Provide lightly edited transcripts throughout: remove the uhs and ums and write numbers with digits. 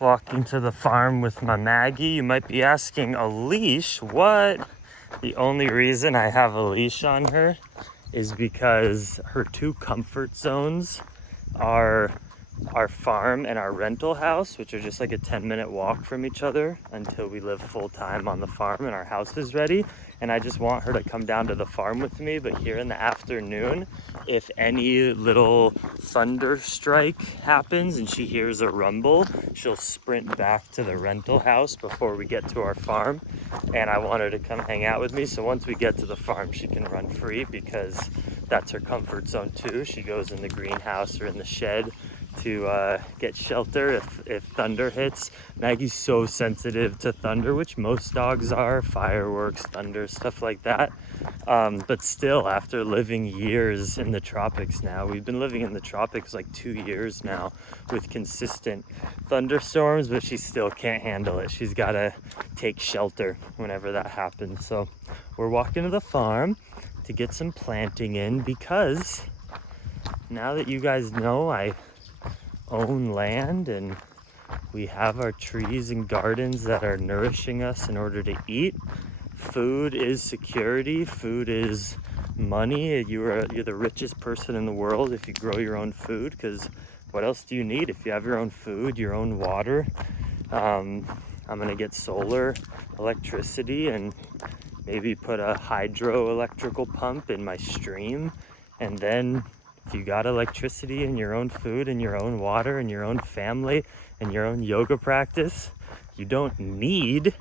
walking to the farm with my Maggie. You might be asking, a leash? What? The only reason I have a leash on her is because her two comfort zones are our farm and our rental house, which are just like a 10-minute walk from each other until we live full-time on the farm and our house is ready. And I just want her to come down to the farm with me. But here in the afternoon, if any little thunder strike happens and she hears a rumble, she'll sprint back to the rental house before we get to our farm. And I want her to come hang out with me, so once we get to the farm she can run free, because that's her comfort zone too. She goes in the greenhouse or in the shed to get shelter if thunder hits. Maggie's so sensitive to thunder, which most dogs are, fireworks, thunder, stuff like that. But still, after living years in the tropics now, we've been living in the tropics like 2 years now with consistent thunderstorms, but she still can't handle it. She's got to take shelter whenever that happens. So we're walking to the farm to get some planting in, because now that you guys know I own land and we have our trees and gardens that are nourishing us in order to eat. Food is security. Food is money. You're the richest person in the world if you grow your own food, because what else do you need if you have your own food, your own water? I'm gonna get solar electricity and maybe put a hydroelectrical pump in my stream, and then if you got electricity and your own food and your own water and your own family and your own yoga practice, you don't need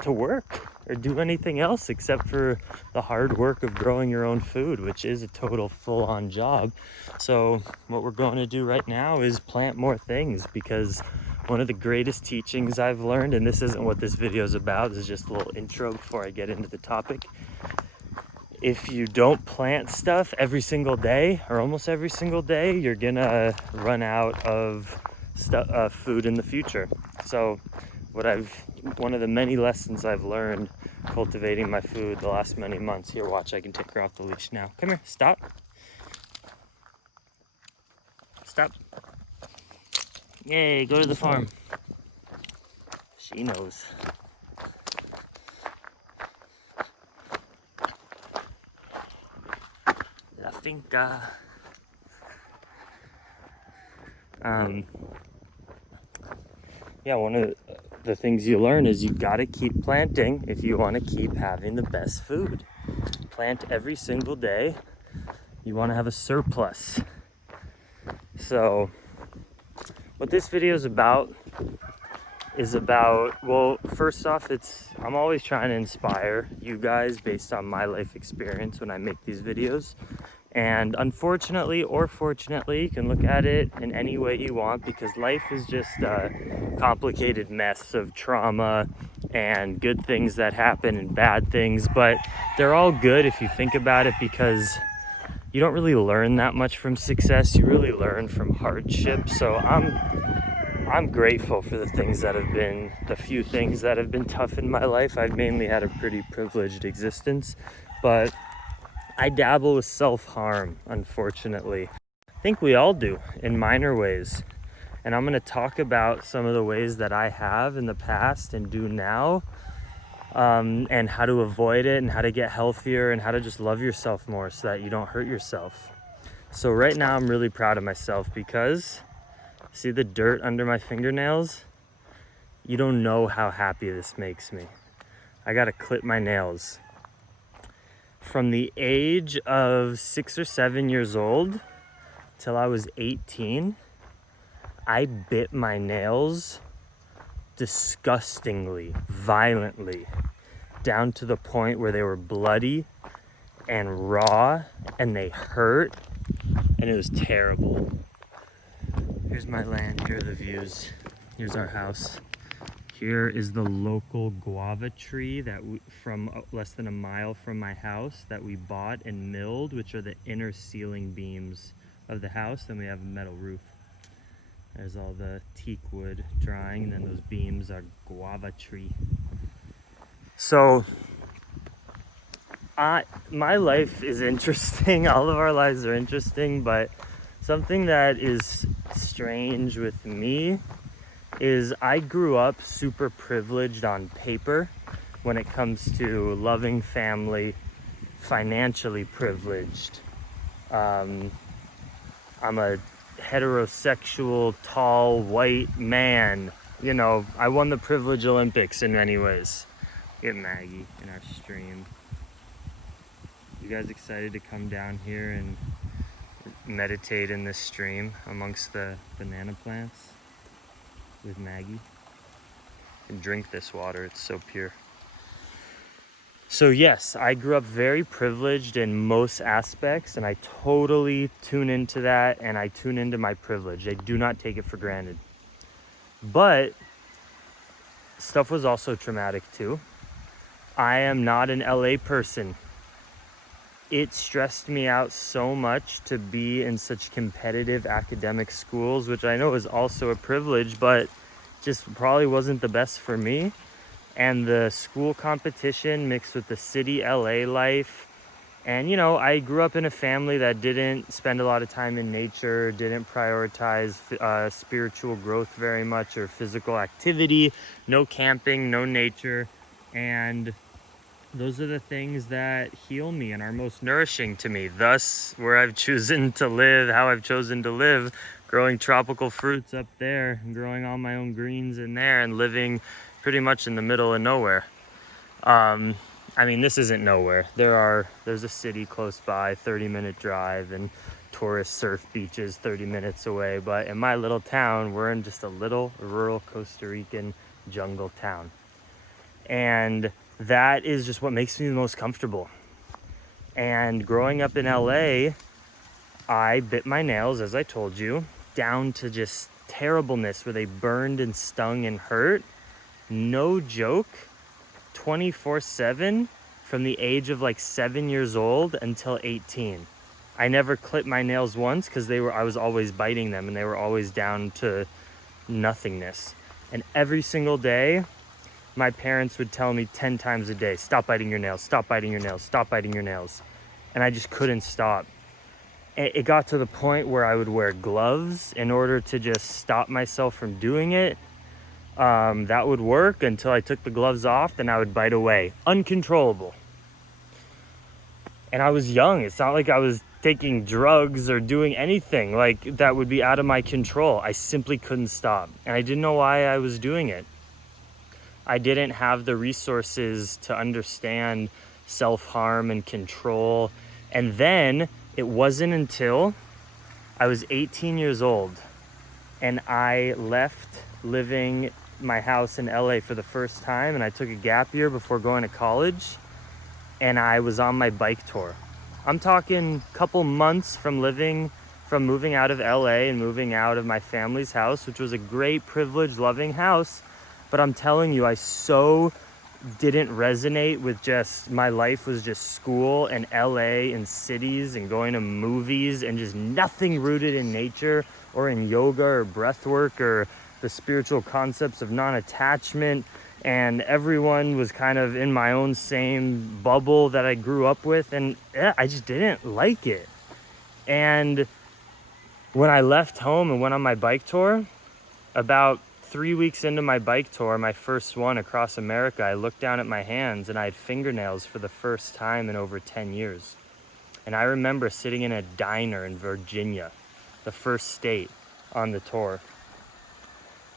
to work or do anything else except for the hard work of growing your own food, which is a total full-on job. So what we're going to do right now is plant more things, because one of the greatest teachings I've learned, and this isn't what this video is about, this is just a little intro before I get into the topic. If you don't plant stuff every single day or almost every single day, you're gonna run out of food in the future. So one of the many lessons I've learned cultivating my food the last many months. Here, watch, I can take her off the leash now. Come here, stop. Stop. Yay, go to the farm. She knows. La finca. Yeah, one of the things you learn is you gotta keep planting if you want to keep having the best food. Plant every single day. You want to have a surplus. So what this video is about, well, first off, I'm always trying to inspire you guys based on my life experience when I make these videos. And unfortunately or fortunately, you can look at it in any way you want, because life is just a complicated mess of trauma and good things that happen and bad things, but they're all good if you think about it, because you don't really learn that much from success. You really learn from hardship. So I'm grateful for the few things that have been tough in my life. I've mainly had a pretty privileged existence, but I dabble with self-harm, unfortunately. I think we all do in minor ways. And I'm going to talk about some of the ways that I have in the past and do now, and how to avoid it and how to get healthier and how to just love yourself more so that you don't hurt yourself. So right now I'm really proud of myself, because see the dirt under my fingernails? You don't know how happy this makes me. I got to clip my nails. From the age of 6 or 7 years old till I was 18, I bit my nails disgustingly, violently, down to the point where they were bloody and raw and they hurt, and it was terrible. Here's my land, here are the views, here's our house. Here is the local guava tree from less than a mile from my house that we bought and milled, which are the inner ceiling beams of the house. Then we have a metal roof. There's all the teak wood drying, and then those beams are guava tree. So my life is interesting. All of our lives are interesting, but something that is strange with me is I grew up super privileged on paper when it comes to loving family, financially privileged. I'm a heterosexual, tall, white man. You know, I won the privilege Olympics in many ways. Get Maggie in our stream. You guys excited to come down here and meditate in this stream amongst the banana plants with Maggie? And drink this water, it's so pure. So yes, I grew up very privileged in most aspects, and I totally tune into that, and I tune into my privilege. I do not take it for granted. But stuff was also traumatic too. I am not an LA person. It stressed me out so much to be in such competitive academic schools, which I know is also a privilege, but just probably wasn't the best for me. And the school competition mixed with the city LA life. And, you know, I grew up in a family that didn't spend a lot of time in nature, didn't prioritize spiritual growth very much or physical activity, no camping, no nature. And those are the things that heal me and are most nourishing to me. Thus, where I've chosen to live, how I've chosen to live, growing tropical fruits up there, and growing all my own greens in there, and living pretty much in the middle of nowhere. I mean, this isn't nowhere. There's a city close by, 30-minute drive, and tourist surf beaches 30 minutes away. But in my little town, we're in just a little rural Costa Rican jungle town. And that is just what makes me the most comfortable. And growing up in LA, I bit my nails, as I told you, down to just terribleness where they burned and stung and hurt. No joke, 24/7 from the age of like 7 years old until 18. I never clipped my nails once because I was always biting them and they were always down to nothingness. And every single day, my parents would tell me 10 times a day, stop biting your nails, stop biting your nails, stop biting your nails. And I just couldn't stop. It got to the point where I would wear gloves in order to just stop myself from doing it. That would work until I took the gloves off, then I would bite away. Uncontrollable. And I was young. It's not like I was taking drugs or doing anything like that would be out of my control. I simply couldn't stop. And I didn't know why I was doing it. I didn't have the resources to understand self-harm and control. And then it wasn't until I was 18 years old and I left living my house in LA for the first time, and I took a gap year before going to college, and I was on my bike tour. I'm talking a couple months from moving out of LA and moving out of my family's house, which was a great, privileged, loving house. But I'm telling you, I so didn't resonate with just my life was just school and LA and cities and going to movies and just nothing rooted in nature or in yoga or breath work or the spiritual concepts of non-attachment. And everyone was kind of in my own same bubble that I grew up with, and I just didn't like it. And when I left home and went on my bike tour, about 3 weeks into my bike tour, my first one across America, I looked down at my hands and I had fingernails for the first time in over 10 years. And I remember sitting in a diner in Virginia, the first state on the tour,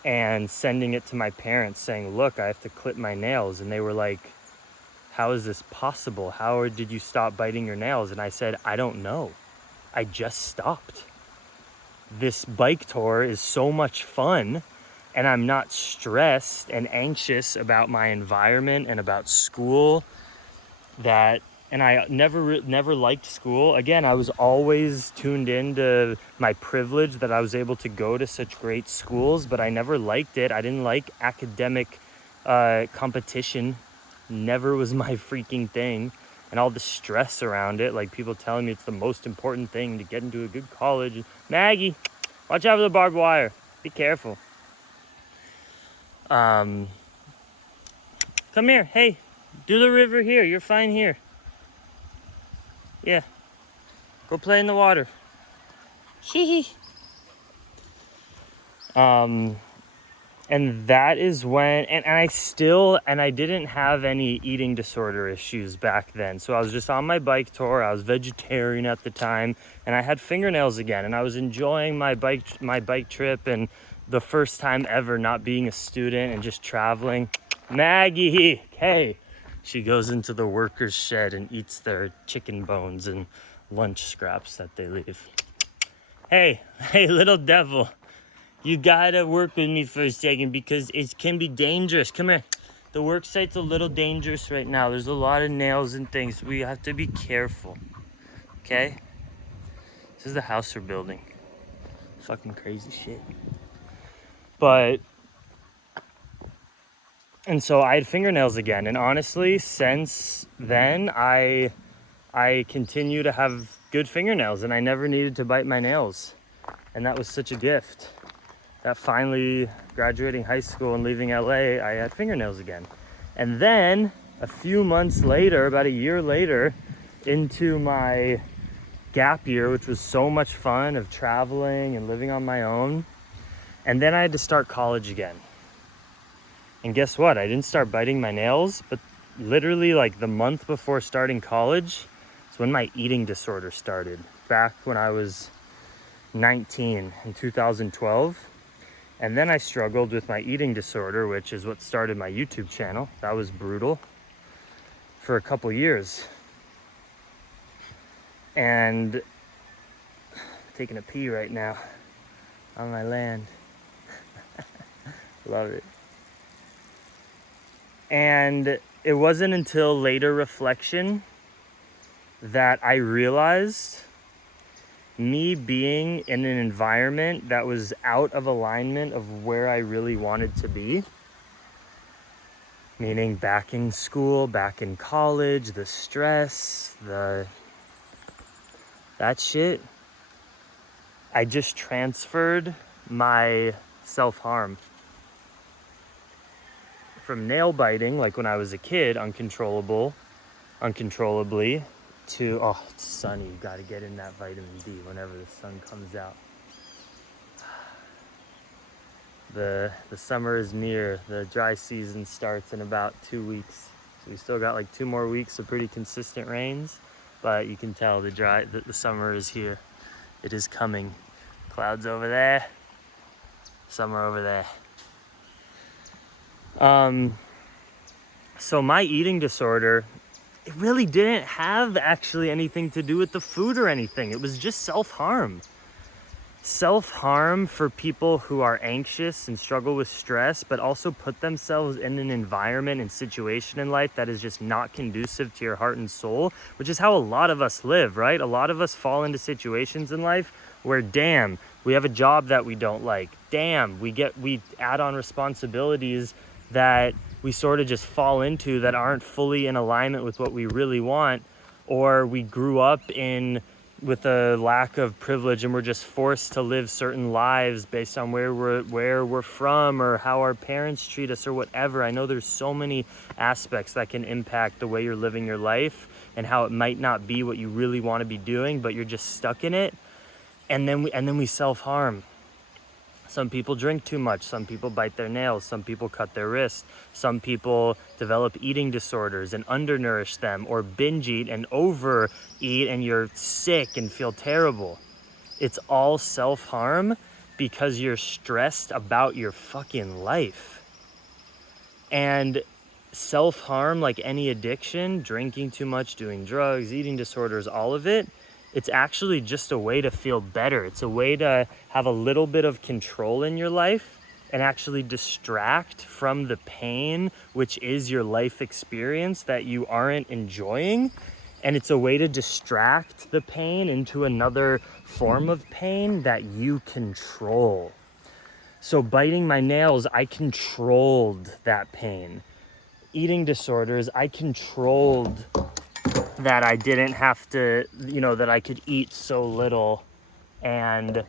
and sending it to my parents saying, look, I have to clip my nails. And they were like, how is this possible? How did you stop biting your nails? And I said, I don't know. I just stopped. This bike tour is so much fun, and I'm not stressed and anxious about my environment and about school and I never liked school. Again, I was always tuned into my privilege that I was able to go to such great schools, but I never liked it. I didn't like academic competition. Never was my freaking thing. And all the stress around it, like people telling me it's the most important thing to get into a good college. Maggie, watch out for the barbed wire. Be careful. Come here. Hey, do the river here. You're fine here. Yeah. Go play in the water. Hee hee. And And that is when, and I didn't have any eating disorder issues back then. So I was just on my bike tour. I was vegetarian at the time, and I had fingernails again, and I was enjoying my bike trip, and the first time ever not being a student and just traveling. Maggie, hey, she goes into the workers' shed and eats their chicken bones and lunch scraps that they leave. Hey, little devil. You gotta work with me for a second because it can be dangerous. Come here. The work site's a little dangerous right now. There's a lot of nails and things. We have to be careful. Okay? This is the house we're building. Fucking crazy shit. And so I had fingernails again. And honestly, since then, I continue to have good fingernails and I never needed to bite my nails. And that was such a gift. That finally graduating high school and leaving LA, I had fingernails again. And then a few months later, about a year later, into my gap year, which was so much fun of traveling and living on my own. And then I had to start college again. And guess what? I didn't start biting my nails, but literally like the month before starting college is when my eating disorder started. Back when I was 19 in 2012. And then I struggled with my eating disorder, which is what started my YouTube channel. That was brutal for a couple years. And I'm taking a pee right now on my land. Love it. And it wasn't until later reflection that I realized me being in an environment that was out of alignment of where I really wanted to be, meaning back in school, back in college, the stress, that shit, I just transferred my self-harm from nail biting, like when I was a kid, uncontrollably, to, oh, it's sunny, you gotta get in that vitamin D whenever the sun comes out. The summer is near, the dry season starts in about 2 weeks. So we still got like 2 more weeks of pretty consistent rains, but you can tell the summer is here. It is coming. Clouds over there, summer over there. So my eating disorder, it really didn't have actually anything to do with the food or anything. It was just self-harm. Self-harm for people who are anxious and struggle with stress, but also put themselves in an environment and situation in life that is just not conducive to your heart and soul, which is how a lot of us live, right? A lot of us fall into situations in life where, damn, we have a job that we don't like. Damn, we add on responsibilities that we sort of just fall into that aren't fully in alignment with what we really want, or we grew up with a lack of privilege and we're just forced to live certain lives based on where we're from or how our parents treat us or whatever. I know there's so many aspects that can impact the way you're living your life and how it might not be what you really want to be doing, but you're just stuck in it. And then we self-harm. Some people drink too much, some people bite their nails, some people cut their wrists, some people develop eating disorders and undernourish them, or binge eat and overeat and you're sick and feel terrible. It's all self-harm because you're stressed about your fucking life. And self-harm, like any addiction, drinking too much, doing drugs, eating disorders, all of it, it's actually just a way to feel better. It's a way to have a little bit of control in your life and actually distract from the pain, which is your life experience that you aren't enjoying. And it's a way to distract the pain into another form of pain that you control. So biting my nails, I controlled that pain. Eating disorders, I controlled that I didn't have to, that I could eat so little, and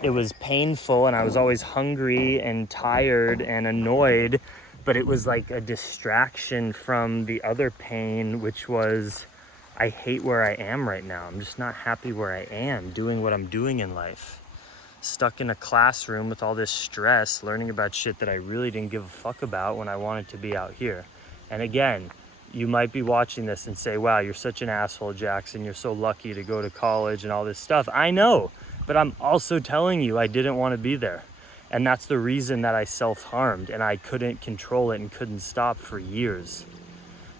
it was painful and I was always hungry and tired and annoyed, but it was like a distraction from the other pain, which was, I hate where I am right now. I'm just not happy where I am doing what I'm doing in life. stuck in a classroom with all this stress, learning about shit that I really didn't give a fuck about when I wanted to be out here. And again, you might be watching this and say, wow, you're such an asshole, Jackson. You're so lucky to go to college and all this stuff. I know, but I'm also telling you I didn't want to be there. And that's the reason that I self-harmed, and I couldn't control it and couldn't stop for years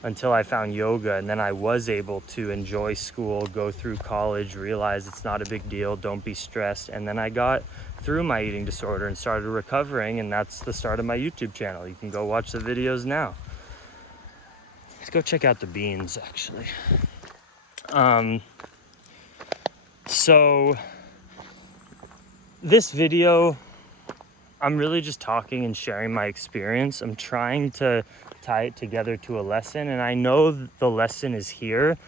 until I found yoga. And then I was able to enjoy school, go through college, realize it's not a big deal, don't be stressed. And then I got through my eating disorder and started recovering, and that's the start of my YouTube channel. You can go watch the videos now. Let's go check out the beans, actually. So this video, I'm really just talking and sharing my experience. I'm trying to tie it together to a lesson, and I know the lesson is here,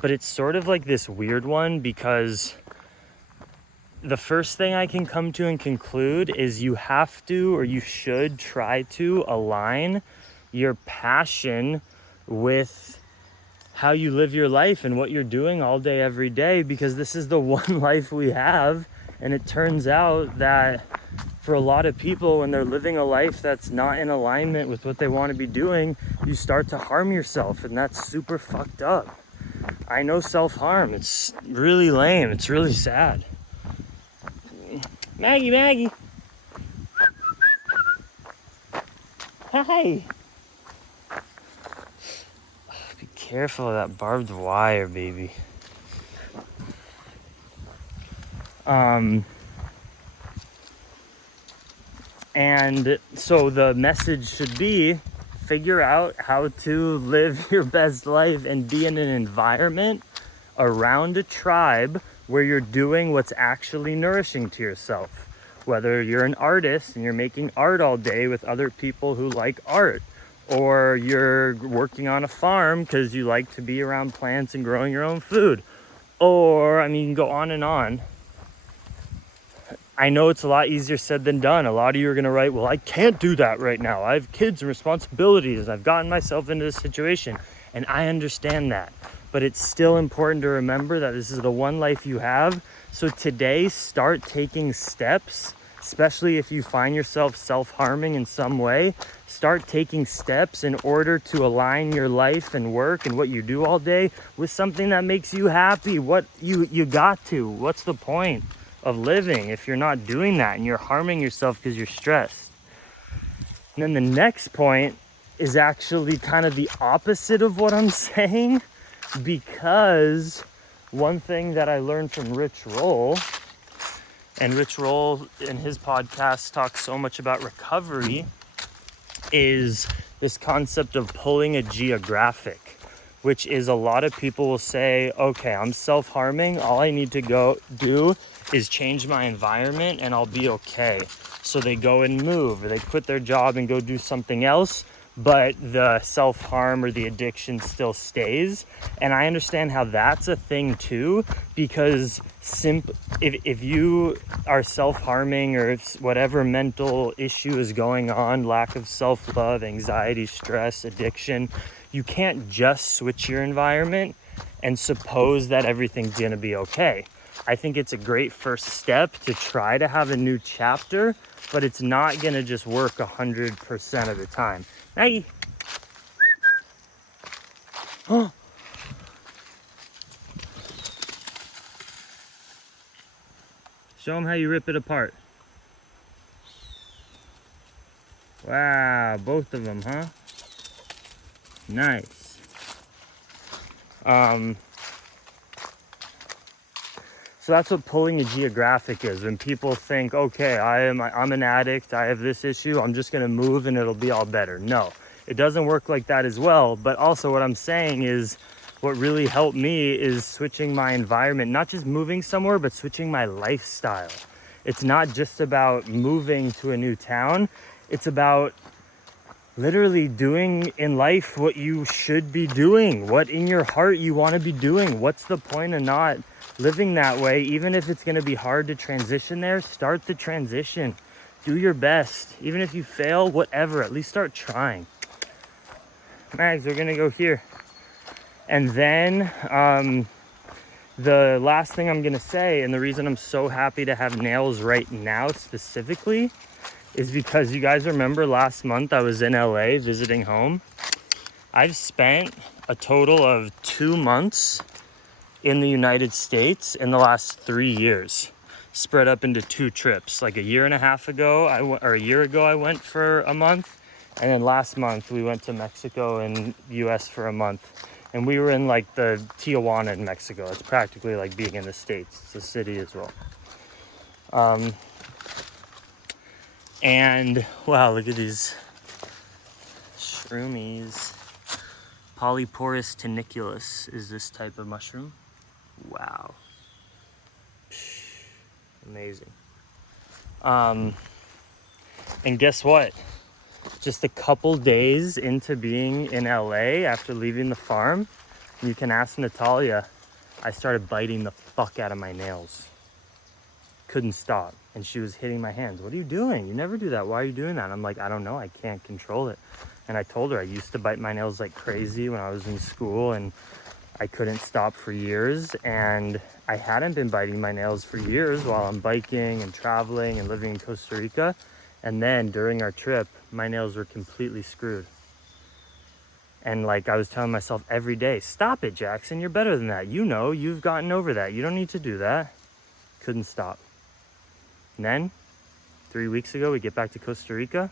but it's sort of like this weird one, because the first thing I can come to and conclude is you have to, or you should try to align your passion with how you live your life and what you're doing all day, every day, because this is the one life we have. And it turns out that for a lot of people, when they're living a life that's not in alignment with what they want to be doing, you start to harm yourself, and that's super fucked up. I know self-harm, it's really lame, it's really sad. Maggie. Hi. Be careful of that barbed wire, baby. And so the message should be, figure out how to live your best life and be in an environment around a tribe where you're doing what's actually nourishing to yourself. Whether you're an artist and you're making art all day with other people who like art, or you're working on a farm because you like to be around plants and growing your own food, or, I mean, you can go on and on. I know it's a lot easier said than done. A lot of you are going to write, well, I can't do that right now. I have kids and responsibilities. I've gotten myself into this situation. And I understand that. But it's still important to remember that this is the one life you have. So today, start taking steps, especially if you find yourself self-harming in some way. Start taking steps in order to align your life and work and what you do all day with something that makes you happy. What you got to. What's the point of living if you're not doing that and you're harming yourself because you're stressed? And then the next point is actually kind of the opposite of what I'm saying, because one thing that I learned from Rich Roll, and Rich Roll in his podcast talks so much about recovery, is this concept of pulling a geographic, which is a lot of people will say, okay, I'm self-harming. All I need to go do is change my environment and I'll be okay. So they go and move, or they quit their job and go do something else, but the self-harm or the addiction still stays. And I understand how that's a thing too, because if you are self-harming, or if whatever mental issue is going on, lack of self-love, anxiety, stress, addiction, you can't just switch your environment and suppose that everything's gonna be okay. I think it's a great first step to try to have a new chapter, but it's not gonna just work 100% of the time. Maggie. Oh. Show them how you rip it apart. Wow, both of them, huh? Nice. So that's what pulling a geographic is. When people think, okay, I'm an addict, I have this issue, I'm just gonna move and it'll be all better. No, it doesn't work like that as well. But also what I'm saying is, what really helped me is switching my environment, not just moving somewhere, but switching my lifestyle. It's not just about moving to a new town. It's about literally doing in life what you should be doing, what in your heart you want to be doing. What's the point of not living that way? Even if it's going to be hard to transition there, start the transition. Do your best. Even if you fail, whatever, at least start trying. Mags, we're going to go here. And then The last thing I'm gonna say, and the reason I'm so happy to have nails right now specifically, is because you guys remember last month I was in LA visiting home. I've spent a total of 2 months in the United States in the last 3 years, spread up into 2 trips. Like a year and a half ago, or a year ago, I went for a month. And then last month we went to Mexico and US for a month. And we were in like the Tijuana in Mexico. It's practically like being in the States. It's a city as well. And wow, look at these shroomies. Polyporus tuniculus is this type of mushroom. Wow. Amazing. And guess what? Just a couple days into being in LA after leaving the farm, you can ask Natalia, I started biting the fuck out of my nails. Couldn't stop. And she was hitting my hands. What are you doing? You never do that. Why are you doing that? I'm like, I don't know. I can't control it. And I told her I used to bite my nails like crazy when I was in school, and I couldn't stop for years. And I hadn't been biting my nails for years while I'm biking and traveling and living in Costa Rica. And then during our trip, my nails were completely screwed. And like I was telling myself every day, stop it, Jackson. You're better than that. You know, you've gotten over that. You don't need to do that. Couldn't stop. And then 3 weeks ago, we get back to Costa Rica,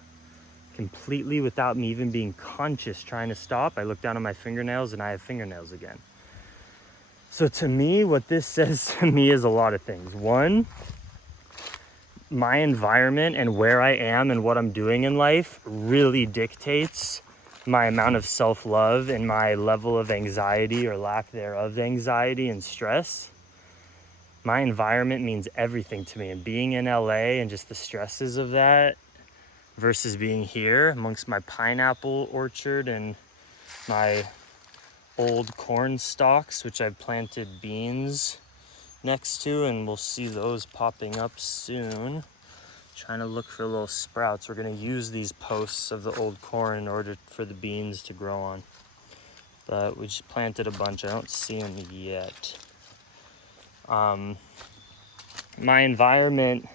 completely without me even being conscious trying to stop. I look down at my fingernails and I have fingernails again. So to me, what this says to me is a lot of things. One, my environment and where I am and what I'm doing in life really dictates my amount of self-love and my level of anxiety or lack thereof anxiety and stress. My environment means everything to me, and being in LA and just the stresses of that versus being here amongst my pineapple orchard and my old corn stalks, which I've planted beans next to, and we'll see those popping up soon. Trying to look for little sprouts. We're going to use these posts of the old corn in order for the beans to grow on. But we just planted a bunch. I don't see them yet. My environment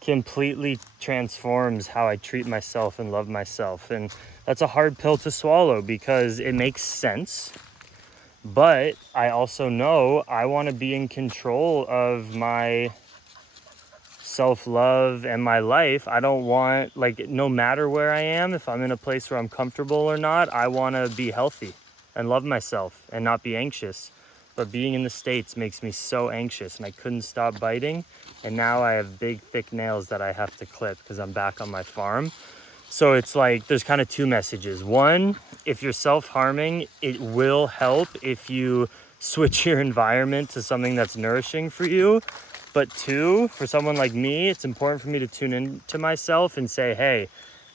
completely transforms how I treat myself and love myself. And that's a hard pill to swallow because it makes sense. But I also know I want to be in control of my self-love and my life. I don't want, like, no matter where I am, if I'm in a place where I'm comfortable or not, I want to be healthy and love myself and not be anxious. But being in the States makes me so anxious, and I couldn't stop biting. And now I have big, thick nails that I have to clip because I'm back on my farm. So it's like there's kind of 2 messages. One, if you're self-harming, it will help if you switch your environment to something that's nourishing for you. But 2, for someone like me, it's important for me to tune in to myself and say, hey,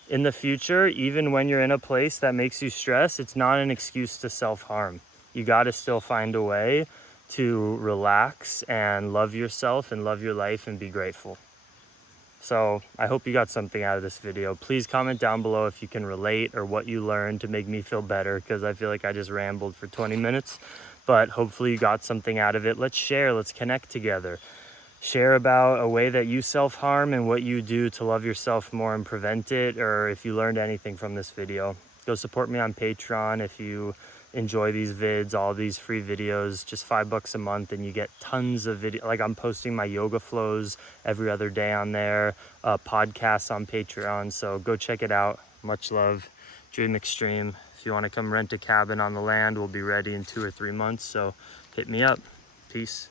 in the future, even when you're in a place that makes you stress, it's not an excuse to self-harm. You got to still find a way to relax and love yourself and love your life and be grateful. So I hope you got something out of this video. Please comment down below if you can relate or what you learned to make me feel better, because I feel like I just rambled for 20 minutes. But hopefully you got something out of it. Let's share. Let's connect together. Share about a way that you self-harm and what you do to love yourself more and prevent it, or if you learned anything from this video. Go support me on Patreon if you enjoy these vids, all these free videos, just $5 a month, and you get tons of video. Like, I'm posting my yoga flows every other day on there, podcasts on Patreon, so go check it out. Much love, Dream Extreme. If you want to come rent a cabin on the land, we'll be ready in 2 or 3 months, so hit me up. Peace.